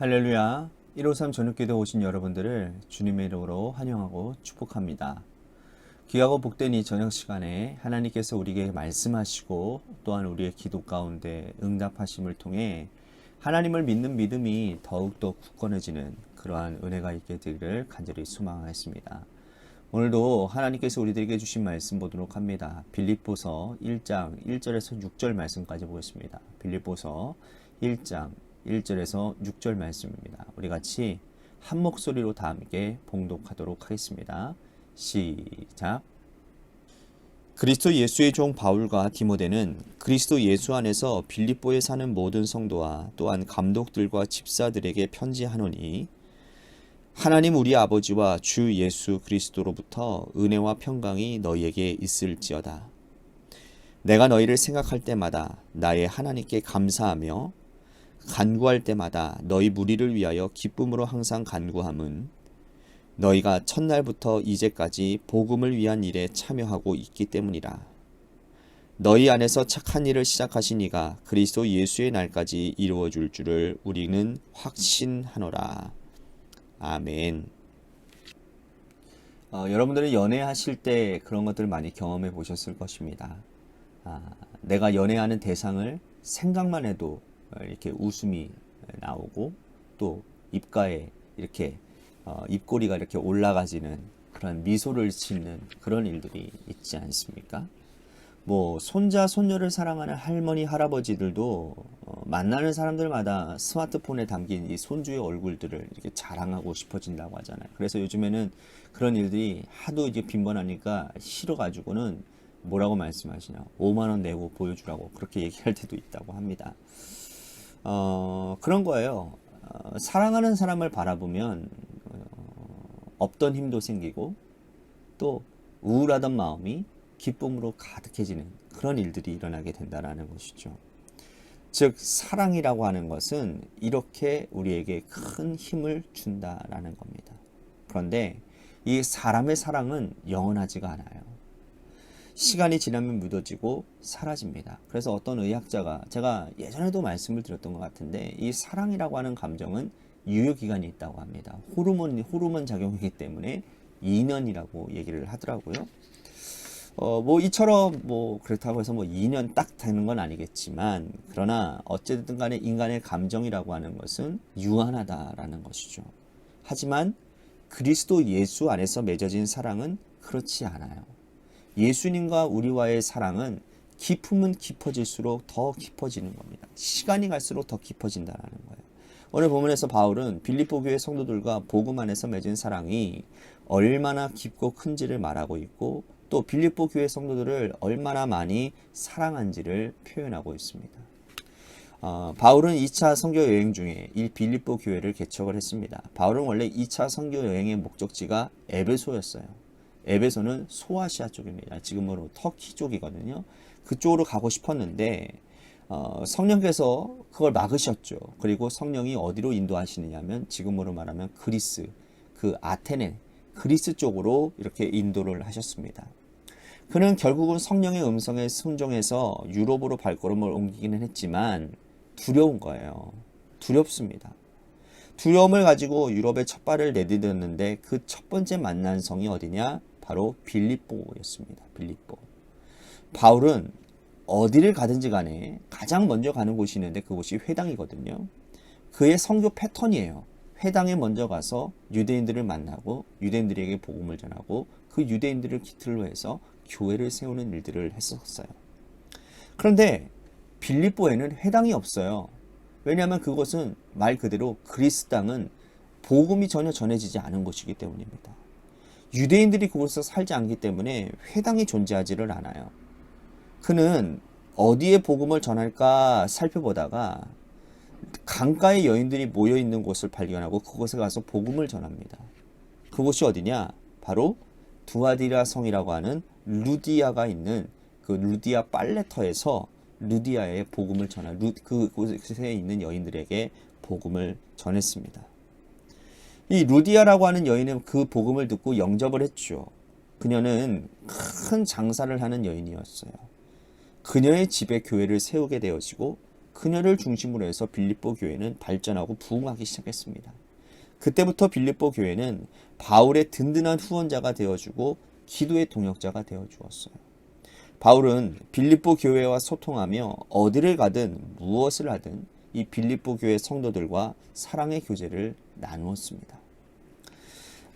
할렐루야. 153 저녁기도 오신 여러분들을 주님의 이름으로 환영하고 축복합니다. 귀하고 복된 이 저녁 시간에 하나님께서 우리에게 말씀하시고 또한 우리의 기도 가운데 응답하심을 통해 하나님을 믿는 믿음이 더욱더 굳건해지는 그러한 은혜가 있게 되기를 간절히 소망하겠습니다. 오늘도 하나님께서 우리들에게 주신 말씀 보도록 합니다. 빌립보서 1장 1절에서 6절 말씀까지 보겠습니다. 빌립보서 1장 1절에서 6절 말씀입니다. 우리 같이 한 목소리로 다 함께 봉독하도록 하겠습니다. 시작. 그리스도 예수의 종 바울과 디모데는 그리스도 예수 안에서 빌립보에 사는 모든 성도와 또한 감독들과 집사들에게 편지하노니 하나님 우리 아버지와 주 예수 그리스도로부터 은혜와 평강이 너희에게 있을지어다. 내가 너희를 생각할 때마다 나의 하나님께 감사하며 간구할 때마다 너희 무리를 위하여 기쁨으로 항상 간구함은 너희가 첫날부터 이제까지 복음을 위한 일에 참여하고 있기 때문이라. 너희 안에서 착한 일을 시작하신 이가 그리스도 예수의 날까지 이루어줄 줄을 우리는 확신하노라. 아멘. 여러분들은 연애하실 때 그런 것들을 많이 경험해 보셨을 것입니다. 내가 연애하는 대상을 생각만 해도 이렇게 웃음이 나오고 또 입가에 이렇게 입꼬리가 이렇게 올라가지는 그런 미소를 짓는 그런 일들이 있지 않습니까? 뭐 손자 손녀를 사랑하는 할머니 할아버지들도 만나는 사람들마다 스마트폰에 담긴 이 손주의 얼굴들을 이렇게 자랑하고 싶어진다고 하잖아요. 그래서 요즘에는 그런 일들이 하도 이제 빈번하니까 싫어가지고는 뭐라고 말씀하시냐, 5만 원 내고 보여주라고 그렇게 얘기할 때도 있다고 합니다. 그런 거예요. 사랑하는 사람을 바라보면 없던 힘도 생기고 또 우울하던 마음이 기쁨으로 가득해지는 그런 일들이 일어나게 된다는 것이죠. 즉 사랑이라고 하는 것은 이렇게 우리에게 큰 힘을 준다라는 겁니다. 그런데 이 사람의 사랑은 영원하지가 않아요. 시간이 지나면 묻어지고 사라집니다. 그래서 어떤 의학자가, 제가 예전에도 말씀을 드렸던 것 같은데, 이 사랑이라고 하는 감정은 유효기간이 있다고 합니다. 호르몬 작용이기 때문에 2년이라고 얘기를 하더라고요. 뭐 이처럼 뭐 그렇다고 해서 뭐 2년 딱 되는 건 아니겠지만, 그러나 어쨌든 간에 인간의 감정이라고 하는 것은 유한하다라는 것이죠. 하지만 그리스도 예수 안에서 맺어진 사랑은 그렇지 않아요. 예수님과 우리와의 사랑은 깊으면 깊어질수록 더 깊어지는 겁니다. 시간이 갈수록 더 깊어진다는 거예요. 오늘 본문에서 바울은 빌립보 교회 성도들과 복음 안에서 맺은 사랑이 얼마나 깊고 큰지를 말하고 있고, 또 빌립보 교회 성도들을 얼마나 많이 사랑한지를 표현하고 있습니다. 바울은 2차 선교 여행 중에 이 빌립보 교회를 개척을 했습니다. 바울은 원래 2차 선교 여행의 목적지가 에베소였어요. 에베소는 소아시아 쪽입니다. 지금으로 터키 쪽이거든요. 그쪽으로 가고 싶었는데 성령께서 그걸 막으셨죠. 그리고 성령이 어디로 인도하시느냐면 지금으로 말하면 그리스, 그 아테네, 그리스 쪽으로 이렇게 인도를 하셨습니다. 그는 결국은 성령의 음성에 순종해서 유럽으로 발걸음을 옮기기는 했지만 두려운 거예요. 두렵습니다. 두려움을 가지고 유럽에 첫 발을 내디뎠는데 그 첫 번째 만난 성이 어디냐? 바로 빌립보였습니다. 빌립보. 바울은 어디를 가든지 간에 가장 먼저 가는 곳이 있는데 그곳이 회당이거든요. 그의 선교 패턴이에요. 회당에 먼저 가서 유대인들을 만나고 유대인들에게 복음을 전하고 그 유대인들을 기틀로 해서 교회를 세우는 일들을 했었어요. 그런데 빌립보에는 회당이 없어요. 왜냐하면 그곳은 말 그대로 그리스 땅은 복음이 전혀 전해지지 않은 곳이기 때문입니다. 유대인들이 그곳에서 살지 않기 때문에 회당이 존재하지를 않아요. 그는 어디에 복음을 전할까 살펴보다가 강가에 여인들이 모여있는 곳을 발견하고 그곳에 가서 복음을 전합니다. 그곳이 어디냐? 바로 두아디라 성이라고 하는 루디아가 있는 그 루디아 빨레터에서 루디아의 복음을 그곳에 있는 여인들에게 복음을 전했습니다. 이 루디아라고 하는 여인은 그 복음을 듣고 영접을 했죠. 그녀는 큰 장사를 하는 여인이었어요. 그녀의 집에 교회를 세우게 되어지고 그녀를 중심으로 해서 빌립보 교회는 발전하고 부흥하기 시작했습니다. 그때부터 빌립보 교회는 바울의 든든한 후원자가 되어주고 기도의 동역자가 되어주었어요. 바울은 빌립보 교회와 소통하며 어디를 가든 무엇을 하든 이 빌립보 교회 성도들과 사랑의 교제를 나누었습니다.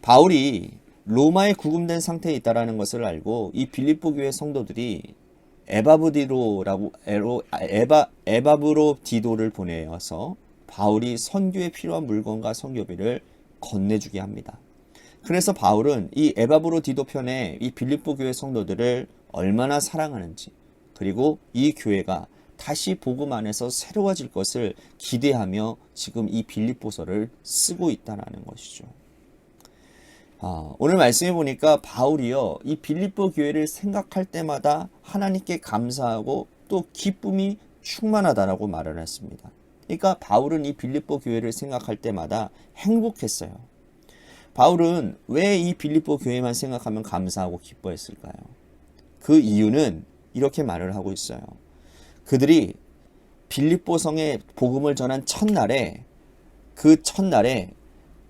바울이 로마에 구금된 상태에 있다는 것을 알고 이 빌립보 교회 성도들이 에바브로디도를 보내어서 바울이 선교에 필요한 물건과 선교비를 건네주게 합니다. 그래서 바울은 이 에바브로디도 편에 이 빌립보 교회 성도들을 얼마나 사랑하는지, 그리고 이 교회가 다시 복음 안에서 새로워질 것을 기대하며 지금 이 빌립보서를 쓰고 있다는 것이죠. 오늘 말씀해 보니까 바울이요, 이 빌립보 교회를 생각할 때마다 하나님께 감사하고 또 기쁨이 충만하다라고 말을 했습니다. 그러니까 바울은 이 빌립보 교회를 생각할 때마다 행복했어요. 바울은 왜 이 빌립보 교회만 생각하면 감사하고 기뻐했을까요? 그 이유는 이렇게 말을 하고 있어요. 그들이 빌립보 성에 복음을 전한 첫날에,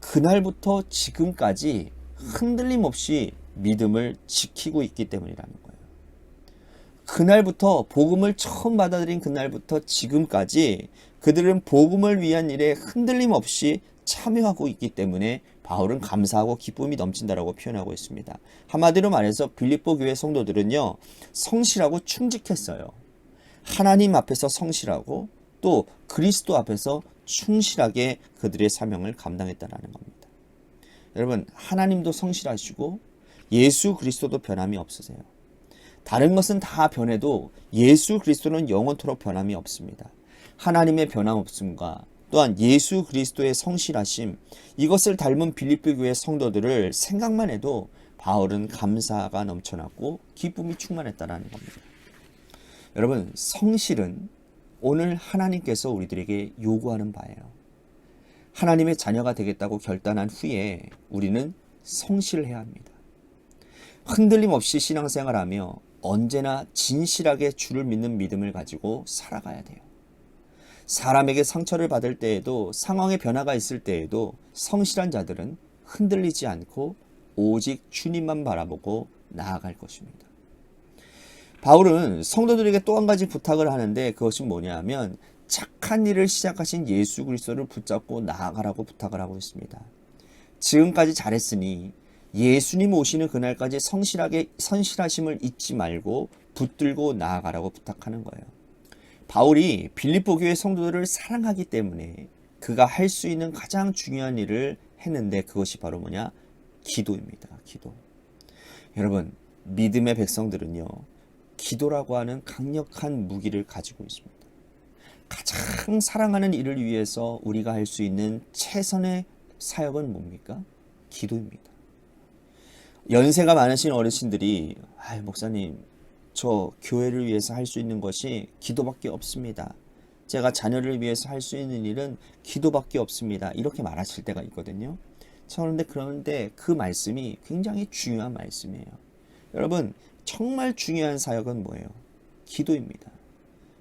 그날부터 지금까지 흔들림 없이 믿음을 지키고 있기 때문이라는 거예요. 그날부터, 복음을 처음 받아들인 그날부터 지금까지 그들은 복음을 위한 일에 흔들림 없이 참여하고 있기 때문에 바울은 감사하고 기쁨이 넘친다라고 표현하고 있습니다. 한마디로 말해서 빌립보 교회 성도들은요, 성실하고 충직했어요. 하나님 앞에서 성실하고 또 그리스도 앞에서 충실하게 그들의 사명을 감당했다라는 겁니다. 여러분, 하나님도 성실하시고 예수 그리스도도 변함이 없으세요. 다른 것은 다 변해도 예수 그리스도는 영원토록 변함이 없습니다. 하나님의 변함없음과 또한 예수 그리스도의 성실하심, 이것을 닮은 빌립보 교회 성도들을 생각만 해도 바울은 감사가 넘쳐났고 기쁨이 충만했다는 겁니다. 여러분, 성실은 오늘 하나님께서 우리들에게 요구하는 바예요. 하나님의 자녀가 되겠다고 결단한 후에 우리는 성실해야 합니다. 흔들림 없이 신앙생활하며 언제나 진실하게 주를 믿는 믿음을 가지고 살아가야 돼요. 사람에게 상처를 받을 때에도, 상황의 변화가 있을 때에도 성실한 자들은 흔들리지 않고 오직 주님만 바라보고 나아갈 것입니다. 바울은 성도들에게 또 한 가지 부탁을 하는데, 그것이 뭐냐면 착한 일을 시작하신 예수 그리스도를 붙잡고 나아가라고 부탁을 하고 있습니다. 지금까지 잘했으니 예수님 오시는 그날까지 선실하심을 잊지 말고 붙들고 나아가라고 부탁하는 거예요. 바울이 빌립보 교회 성도들을 사랑하기 때문에 그가 할 수 있는 가장 중요한 일을 했는데, 그것이 바로 뭐냐? 기도입니다. 기도. 여러분, 믿음의 백성들은요, 기도라고 하는 강력한 무기를 가지고 있습니다. 가장 사랑하는 일을 위해서 우리가 할 수 있는 최선의 사역은 뭡니까? 기도입니다. 연세가 많으신 어르신들이 목사님, 저 교회를 위해서 할 수 있는 것이 기도밖에 없습니다. 제가 자녀를 위해서 할 수 있는 일은 기도밖에 없습니다. 이렇게 말하실 때가 있거든요. 그런데 그 말씀이 굉장히 중요한 말씀이에요. 여러분, 정말 중요한 사역은 뭐예요? 기도입니다.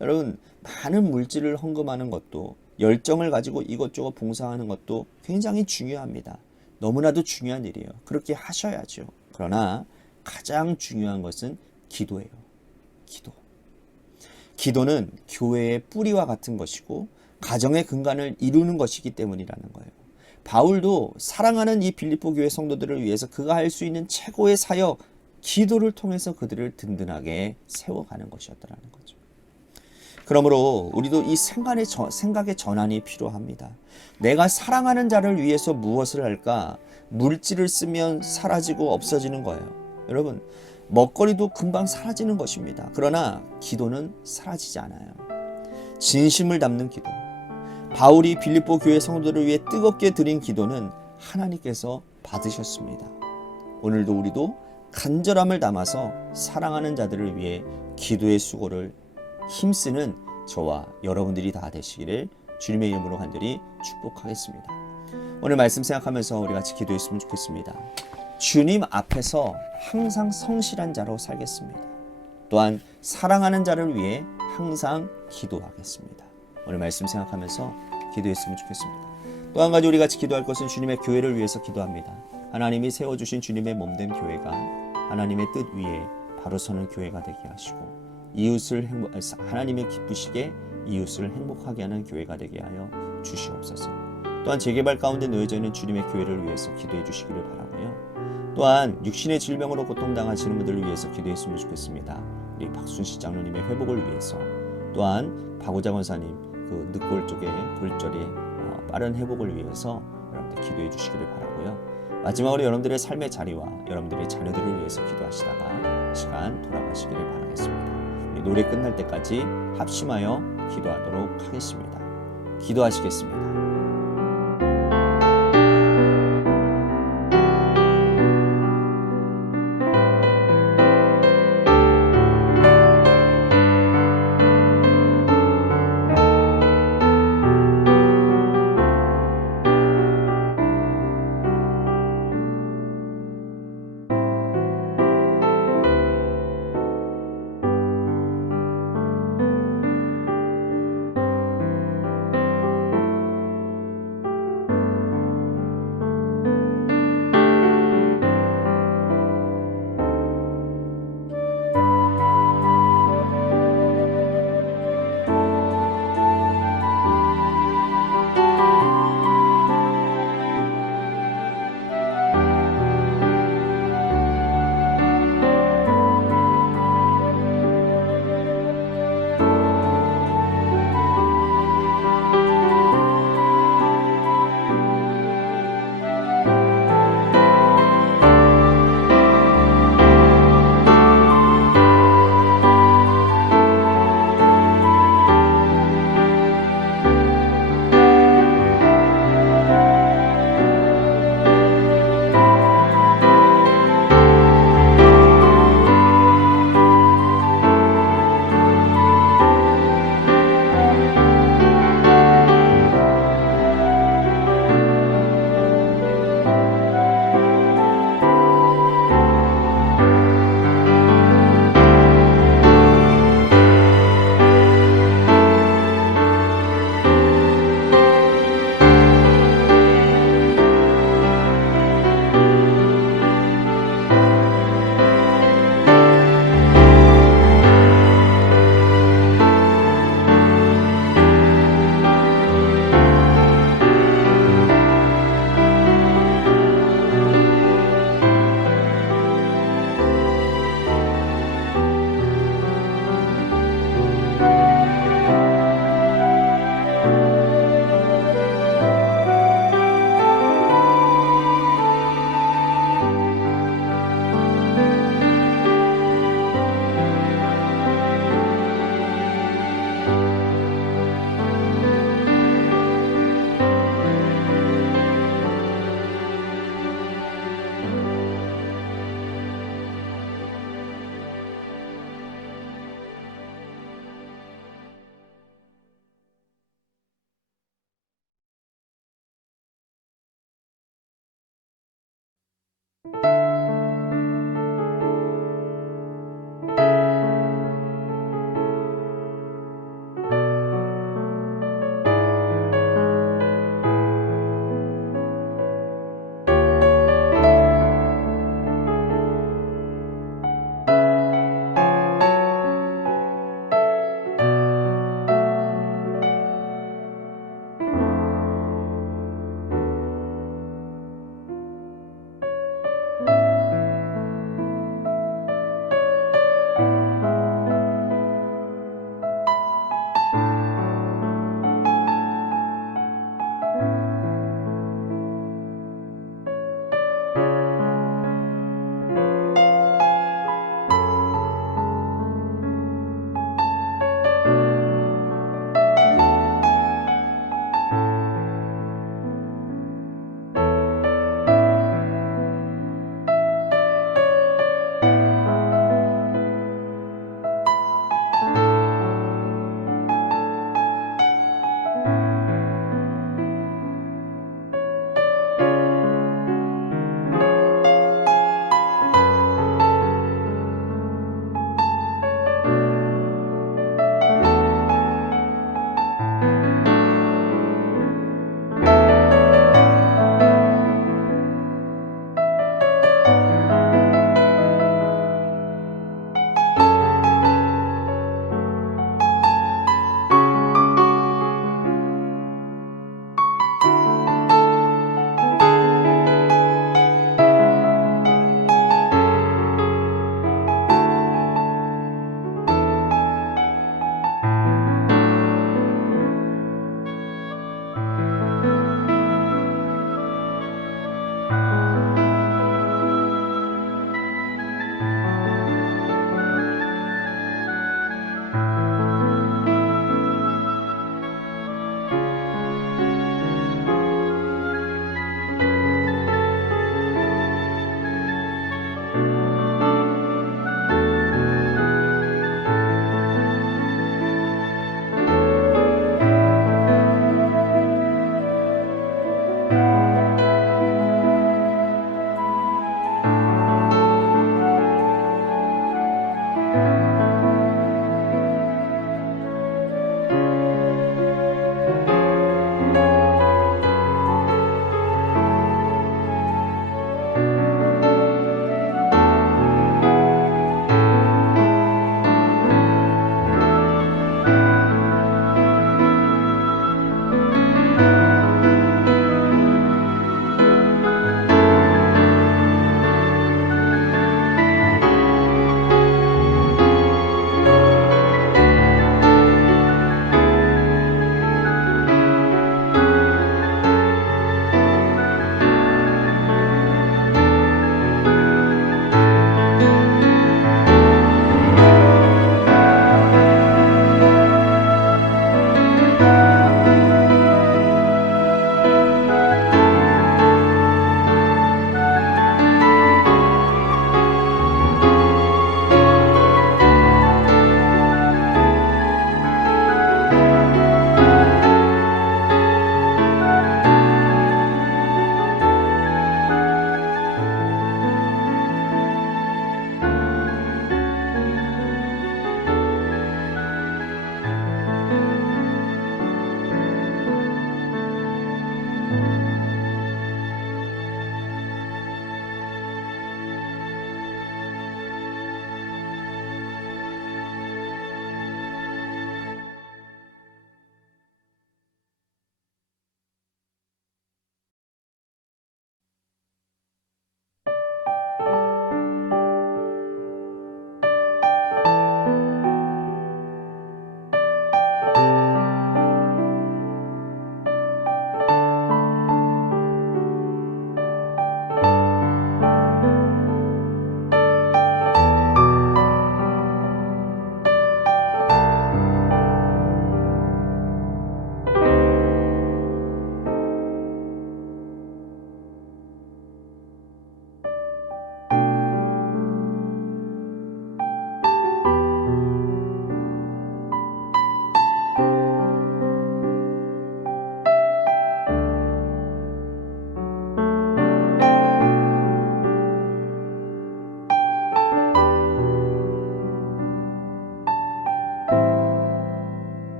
여러분, 많은 물질을 헌금하는 것도, 열정을 가지고 이것저것 봉사하는 것도 굉장히 중요합니다. 너무나도 중요한 일이에요. 그렇게 하셔야죠. 그러나 가장 중요한 것은 기도예요. 기도. 기도는 교회의 뿌리와 같은 것이고 가정의 근간을 이루는 것이기 때문이라는 거예요. 바울도 사랑하는 이 빌립보 교회 성도들을 위해서 그가 할 수 있는 최고의 사역, 기도를 통해서 그들을 든든하게 세워가는 것이었다는 거죠. 그러므로 우리도 이 생각의 전환이 필요합니다. 내가 사랑하는 자를 위해서 무엇을 할까? 물질을 쓰면 사라지고 없어지는 거예요. 여러분, 먹거리도 금방 사라지는 것입니다. 그러나 기도는 사라지지 않아요. 진심을 담는 기도. 바울이 빌립보 교회 성도들을 위해 뜨겁게 드린 기도는 하나님께서 받으셨습니다. 오늘도 우리도 간절함을 담아서 사랑하는 자들을 위해 기도의 수고를 힘쓰는 저와 여러분들이 다 되시기를 주님의 이름으로 간절히 축복하겠습니다. 오늘 말씀 생각하면서 우리 같이 기도했으면 좋겠습니다. 주님 앞에서 항상 성실한 자로 살겠습니다. 또한 사랑하는 자를 위해 항상 기도하겠습니다. 오늘 말씀 생각하면서 기도했으면 좋겠습니다. 또 한 가지 우리 같이 기도할 것은 주님의 교회를 위해서 기도합니다. 하나님이 세워주신 주님의 몸된 교회가 하나님의 뜻 위에 바로 서는 교회가 되게 하시고 하나님의 기쁘시게 이웃을 행복하게 하는 교회가 되게 하여 주시옵소서. 또한 재개발 가운데 놓여져 있는 주님의 교회를 위해서 기도해 주시기를 바라고요. 또한 육신의 질병으로 고통당하시는 분들을 위해서 기도했으면 좋겠습니다. 우리 박순식 장로님의 회복을 위해서, 또한 박우자 권사님 그 늑골 쪽의 골절의 빠른 회복을 위해서 여러분들 기도해 주시기를 바라고요. 마지막으로 여러분들의 삶의 자리와 여러분들의 자녀들을 위해서 기도하시다가 시간 돌아가시기를 바라겠습니다. 우리 노래 끝날 때까지 합심하여 기도하도록 하겠습니다. 기도하시겠습니다.